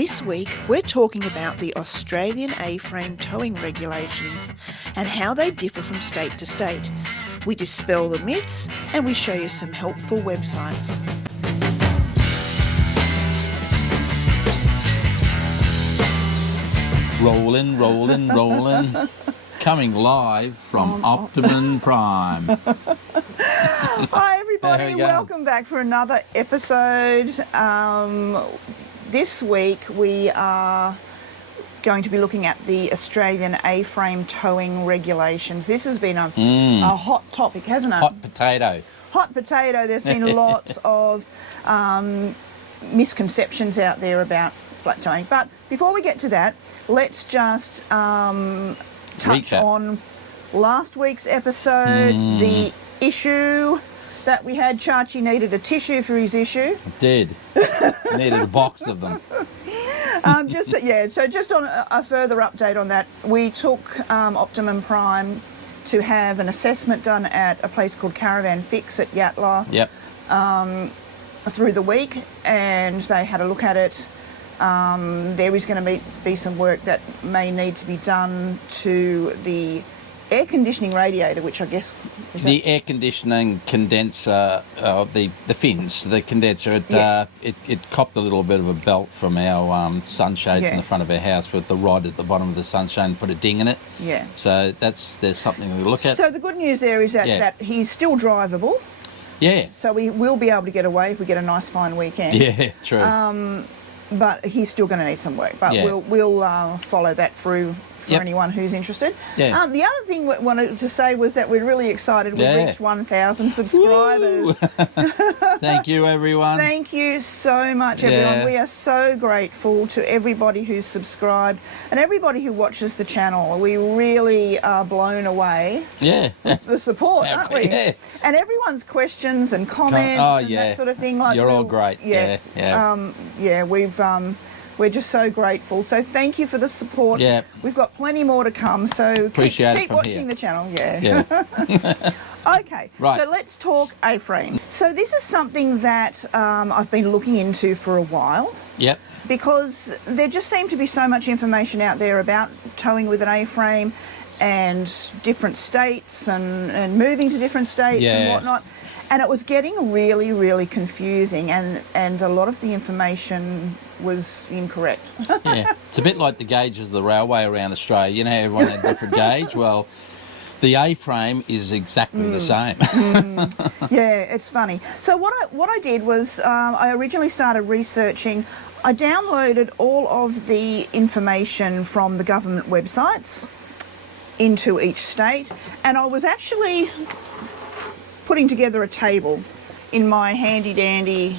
This week, we're talking about the Australian A-frame towing regulations and how they differ from state to state. We dispel the myths and we show you some helpful websites. Rolling, rolling, rolling. Coming live from Optimum Prime. Hi everybody, welcome back for another episode. This week we are going to be looking at the Australian A-frame towing regulations. This has been a hot topic, hasn't it? Hot potato. Hot potato. There's been lots of misconceptions out there about flat towing. But before we get to that, let's just touch on last week's episode, the issue that we had. Chachi needed a tissue for his issue. Did. Needed a box of them. So just on a further update on that, we took Optimum Prime to have an assessment done at a place called Caravan Fix at Yatala. Yep. Through the week, and they had a look at it. There is going to be some work that may need to be done to the air conditioning radiator, which I guess is the air conditioning condenser, the fins, the condenser. It copped a little bit of a belt from our sunshades in the front of our house with the rod at the bottom of the sunshade, put a ding in it. Yeah. So there's something to look at. So the good news there is that he's still drivable. Yeah. So we will be able to get away if we get a nice fine weekend. Yeah, true. But he's still going to need some work. But we'll follow that through for anyone who's interested. Yeah. The other thing we wanted to say was that we're really excited. We've reached 1,000 subscribers. Thank you, everyone. Thank you so much, everyone. We are so grateful to everybody who's subscribed and everybody who watches the channel. We really are blown away with the support, aren't we? Yeah. And everyone's questions and comments and that sort of thing. Like you're all great. We're just so grateful. So thank you for the support. Yeah. We've got plenty more to come. So keep watching the channel. Yeah. Okay. Right. So let's talk A-frame. So this is something that I've been looking into for a while. Yep. Because there just seemed to be so much information out there about towing with an A-frame and different states and moving to different states and whatnot. And it was getting really, really confusing, and a lot of the information was incorrect. Yeah, it's a bit like the gauges of the railway around Australia. You know, everyone had a different gauge. Well, the A-frame is exactly the same. Yeah, it's funny. So what I did was I originally started researching. I downloaded all of the information from the government websites into each state, and I was actually putting together a table in my handy-dandy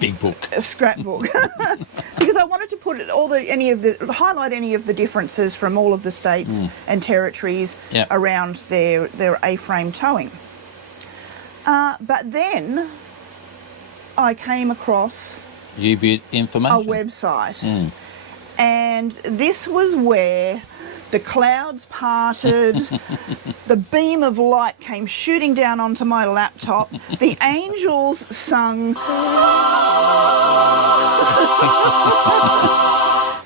big book, scrapbook, because I wanted to put highlight any of the differences from all of the states and territories around their A-frame towing. But then I came across information, a website, and this was where the clouds parted, the beam of light came shooting down onto my laptop, the angels sung,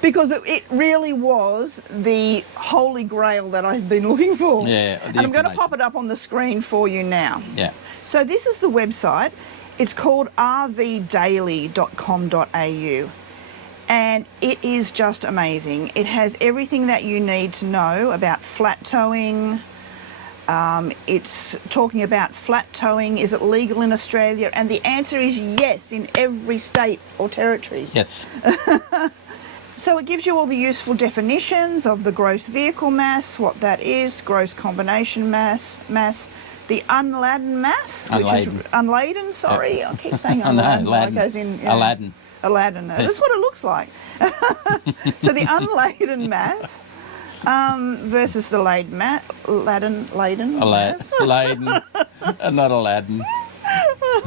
because it really was the holy grail that I'd been looking for. Yeah, and I'm going to pop it up on the screen for you now. Yeah. So this is the website. It's called rvdaily.com.au. And it is just amazing. It has everything that you need to know about flat towing. It's talking about flat towing. Is it legal in Australia? And the answer is yes, in every state or territory. Yes. So it gives you all the useful definitions of the gross vehicle mass, what that is, gross combination mass, the unladen mass, which is unladen, sorry. I keep saying unladen. Like as in, Aladdin. Aladdin. That's what it looks like. So the unladen mass versus the laden mass. Laden, not Aladdin.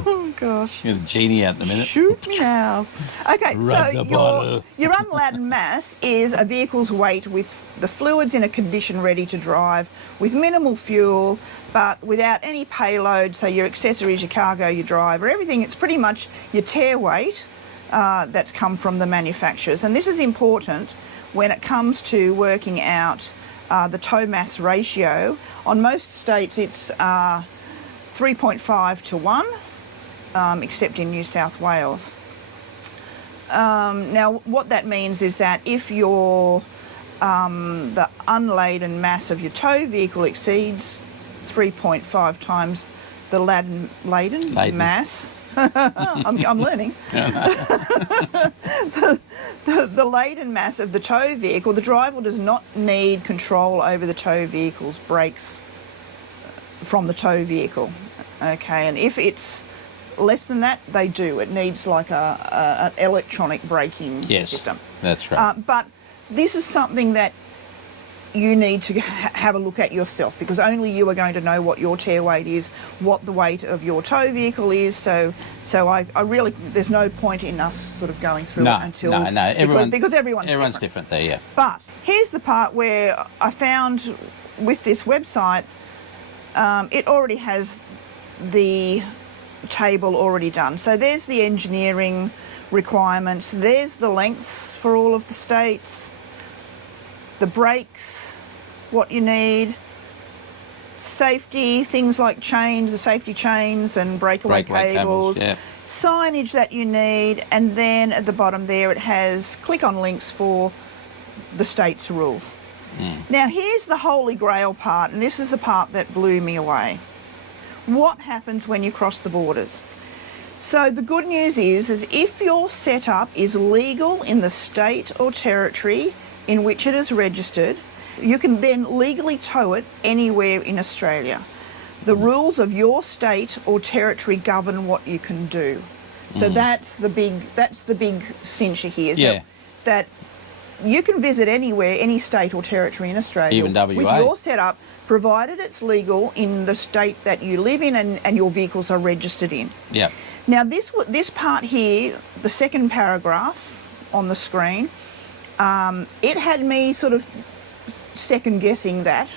Oh gosh. You're a genie out in a minute. Shoot me now. Okay, so your unladen mass is a vehicle's weight with the fluids in a condition ready to drive with minimal fuel but without any payload, so your accessories, your cargo, your driver, everything. It's pretty much your tear weight that's come from the manufacturers. And this is important when it comes to working out the tow mass ratio. On most states it's 3.5 to 1, except in New South Wales. Now what that means is that if the unladen mass of your tow vehicle exceeds 3.5 times the laden mass, I'm learning. The laden mass of the tow vehicle, the driver does not need control over the tow vehicle's brakes from the tow vehicle. Okay, and if it's less than that, they do. It needs like an electronic braking system. That's right. But this is something that you need to have a look at yourself, because only you are going to know what your tear weight is, what the weight of your tow vehicle is. So I really, there's no point in us sort of going through it until... Because everyone's different there, yeah. But here's the part where I found with this website, it already has the table already done. So there's the engineering requirements, there's the lengths for all of the states, the brakes, what you need, safety, things like chains, the safety chains and breakaway cables, signage that you need, and then at the bottom there it has click on links for the state's rules. Now here's the holy grail part, and this is the part that blew me away. What happens when you cross the borders? So the good news is if your setup is legal in the state or territory in which it is registered, you can then legally tow it anywhere in Australia. The rules of your state or territory govern what you can do. So that's the big cincher here. So that you can visit anywhere, any state or territory in Australia, even WA, with your setup, provided it's legal in the state that you live in and your vehicles are registered in. Yeah. Now this part here, the second paragraph on the screen, it had me sort of second guessing that,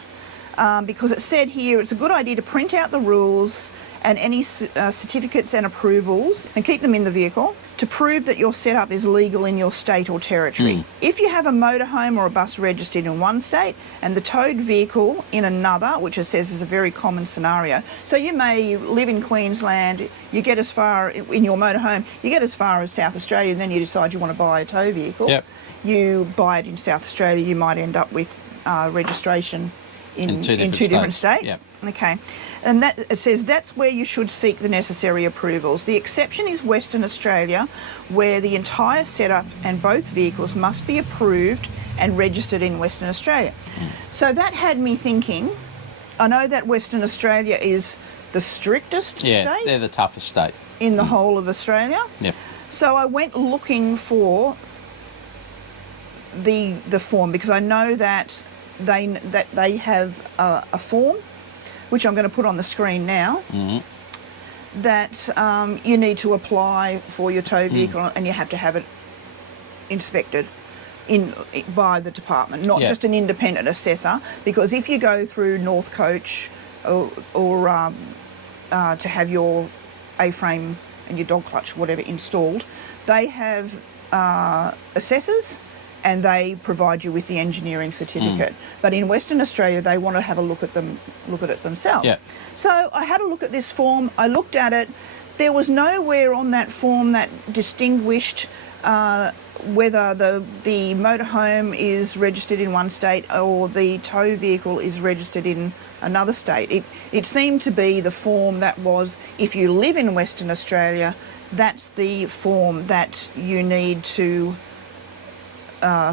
because it said here it's a good idea to print out the rules and any certificates and approvals and keep them in the vehicle to prove that your setup is legal in your state or territory. If you have a motorhome or a bus registered in one state and the towed vehicle in another, which it says is a very common scenario. So you may live in Queensland, you get as far, in your motorhome, you get as far as South Australia, and then you decide you want to buy a tow vehicle. Yep. You buy it in South Australia, you might end up with registration in two different states. Yep. Okay, and that it says that's where you should seek the necessary approvals. The exception is Western Australia, where the entire setup and both vehicles must be approved and registered in Western Australia. So that had me thinking. I know that Western Australia is the strictest state. Yeah, they're the toughest state in the whole of Australia. Yep. So I went looking for the form, because I know that they have a form, which I'm going to put on the screen now, that you need to apply for your tow vehicle, and you have to have it inspected by the department, not just an independent assessor, because if you go through North Coach or to have your A-frame and your dog clutch, whatever, installed, they have assessors, and they provide you with the engineering certificate. But in Western Australia, they want to have a look at it themselves. Yeah. So I had a look at this form. I looked at it. There was nowhere on that form that distinguished whether the motorhome is registered in one state or the tow vehicle is registered in another state. It seemed to be the form that was, if you live in Western Australia, that's the form that you need to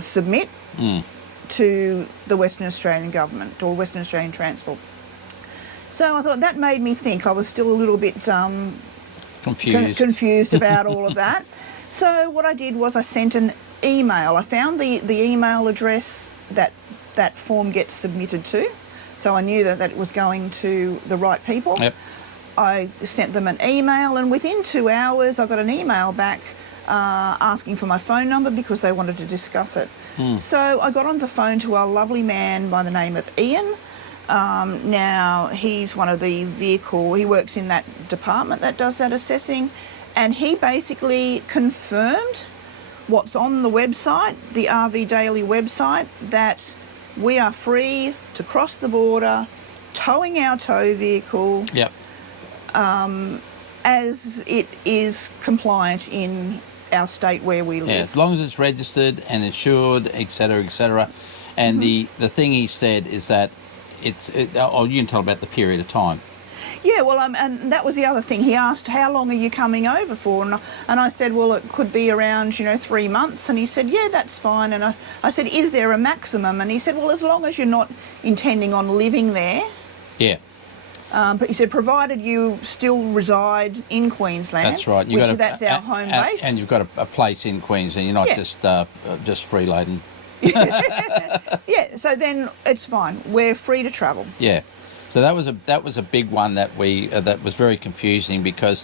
submit to the Western Australian government or Western Australian Transport. So I thought that made me think. I was still a little bit confused about all of that. So what I did was I sent an email. I found the email address that form gets submitted to, so I knew that it was going to the right people. Yep. I sent them an email, and within 2 hours I got an email back asking for my phone number because they wanted to discuss it. So I got on the phone to a lovely man by the name of Ian. Now he's one of the he works in that department that does that assessing, and he basically confirmed what's on the website, the RV Daily website, that we are free to cross the border, towing our tow vehicle, as it is compliant in our state where we live. Yeah, as long as it's registered and insured, etc., etc. And the thing he said is that you can tell about the period of time. Yeah, well, and that was the other thing. He asked, how long are you coming over for? And I said, well, it could be around, 3 months. And he said, yeah, that's fine. And I said, is there a maximum? And he said, well, as long as you're not intending on living there. Yeah. But he said, provided you still reside in Queensland. That's right. That's our home base. And you've got a place in Queensland. You're not just freeloading. Yeah, so then it's fine. We're free to travel. Yeah. So that was a big one that was very confusing, because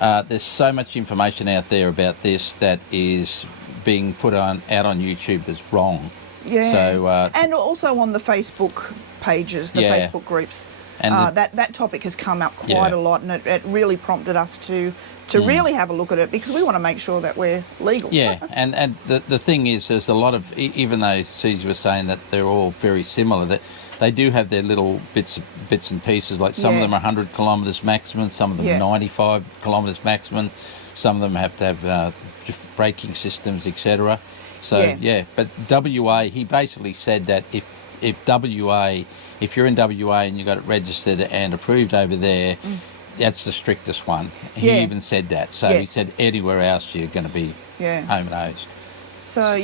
there's so much information out there about this that is being put out on YouTube that's wrong. Yeah. So and also on the Facebook pages, the Facebook groups. And that topic has come up quite a lot, and it really prompted us to really have a look at it, because we want to make sure that we're legal. Yeah, and the thing is, there's a lot of, even though Susie was saying that they're all very similar, that they do have their little bits and pieces. Like some of them are 100 kilometres maximum, some of them 95 kilometres maximum, some of them have to have braking systems, etc. So but WA, he basically said that if you're in WA and you got it registered and approved over there, that's the strictest one. He even said that. So he said anywhere else you're going to be home and hosed. So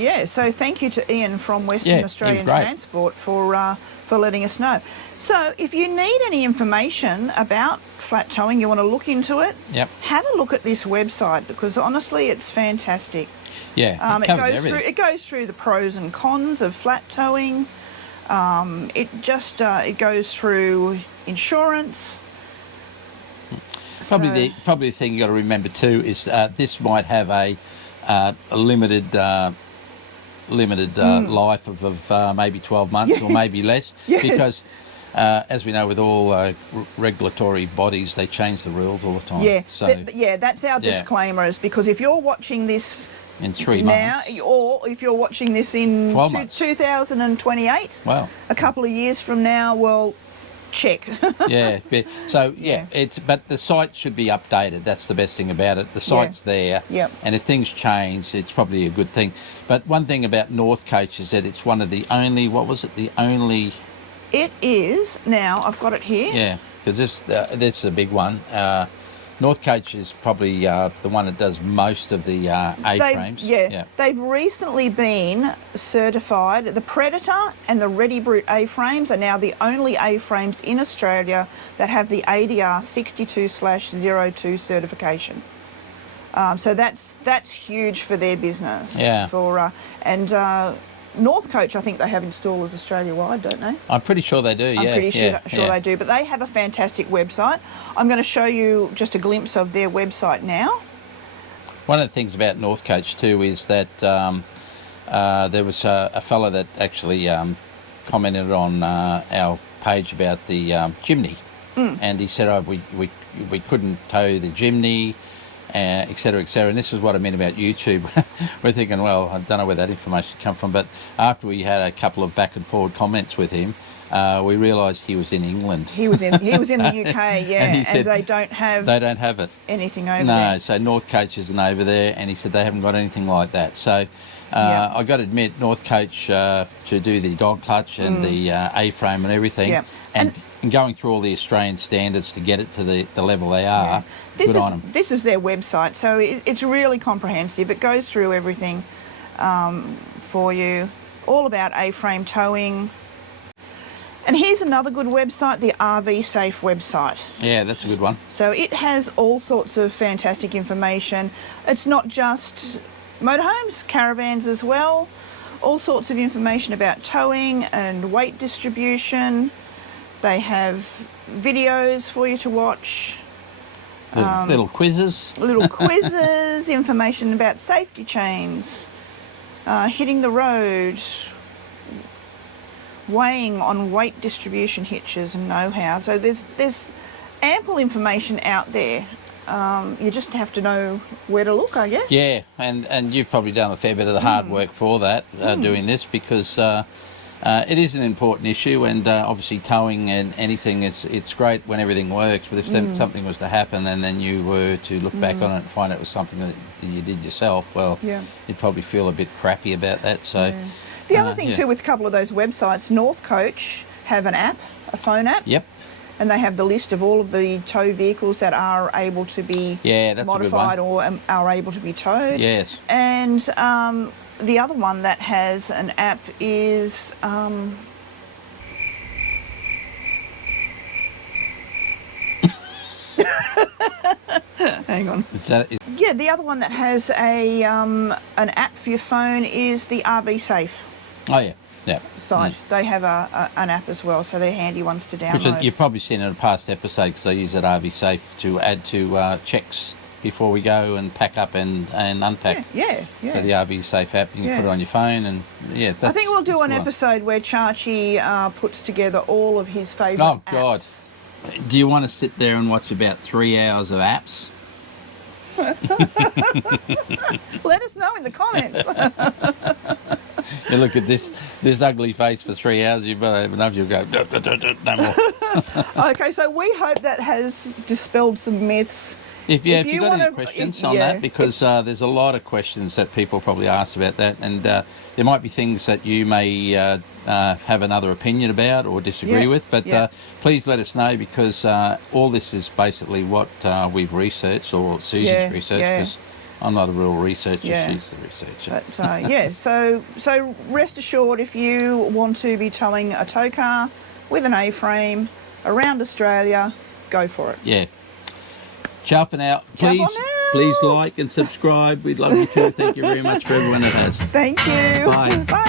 thank you to Ian from Western Australian Transport for letting us know. So if you need any information about flat towing, you want to look into it, have a look at this website, because honestly it's fantastic. Yeah, it goes through the pros and cons of flat towing. It goes through insurance. Probably the thing you got to remember too is this might have a limited life of maybe 12 months or maybe less, because as we know with all regulatory bodies, they change the rules all the time. That's our disclaimer, is because if you're watching this in 3 months, or if you're watching this in 2028, a couple of years from now, well, check. But the site should be updated. That's the best thing about it. The site's there, and if things change, it's probably a good thing. But one thing about North Coach is that it's one of the only, it is now, I've got it here. Yeah, because this is a big one. North Coach is probably the one that does most of the A-frames. They've recently been certified. The Predator and the Ready Brute A-frames are now the only A-frames in Australia that have the ADR 62/02 certification. So that's huge for their business. North Coach, I think they have installers Australia-wide, don't they? I'm pretty sure they do, I'm pretty sure they do. But they have a fantastic website. I'm going to show you just a glimpse of their website now. One of the things about North Coach too is that there was a fella that actually commented on our page about the chimney. And he said, we couldn't tow the chimney, etc., etc. And this is what I mean about YouTube. We're thinking, well, I don't know where that information come from, but after we had a couple of back and forward comments with him, we realised he was in England. He was in the UK, and they don't have it. Anything over there. No, so North Coach isn't over there, and he said they haven't got anything like that. So I got to admit, North Coach to do the dog clutch and the A-frame and everything, and going through all the Australian standards to get it to the level they are, good on them. This is their website, so it's really comprehensive. It goes through everything for you, all about A-frame towing. And here's another good website, the RV Safe website. Yeah, that's a good one. So it has all sorts of fantastic information. It's not just motorhomes, caravans as well. All sorts of information about towing and weight distribution. They have videos for you to watch. Little quizzes. Information about safety chains, hitting the road, weighing on weight distribution hitches and know-how. So there's ample information out there you just have to know where to look, I guess. Yeah, and you've probably done a fair bit of the hard work for that, doing this, because it is an important issue, and obviously towing and anything, it's great when everything works, but if something was to happen and then you were to look back on it and find it was something that you did yourself, well, you'd probably feel a bit crappy about that. So the other thing too with a couple of those websites, North Coach have an app, a phone app. Yep. And they have the list of all of the tow vehicles that are able to be modified or are able to be towed. Yes. And the other one that has an app is... hang on. Yeah, the other one that has an app for your phone is the RV Safe. Oh, yeah. Yeah. Site. They have an app as well, so they're handy ones to download. Which you've probably seen in a past episode, because I use that RV Safe to add to checks before we go and pack up and unpack. Yeah. So the RV Safe app, you can put it on your phone, and that's, I think we'll do an episode where Chachi puts together all of his favourite apps. God. Do you want to sit there and watch about 3 hours of apps? Let us know in the comments. You look at this ugly face for 3 hours, you better have enough, you'll go, no more. Okay, so we hope that has dispelled some myths. If you've got any questions on that, because there's a lot of questions that people probably ask about that, and there might be things that you may have another opinion about or disagree with, but please let us know, because all this is basically what we've researched, or Susie's researched, because I'm not a real researcher, she's the researcher. But so rest assured, if you want to be towing a tow car with an A-frame around Australia, go for it. Yeah. Ciao for now. Please like and subscribe. We'd love you to. Thank you very much for everyone that has. Thank you. Bye. Bye.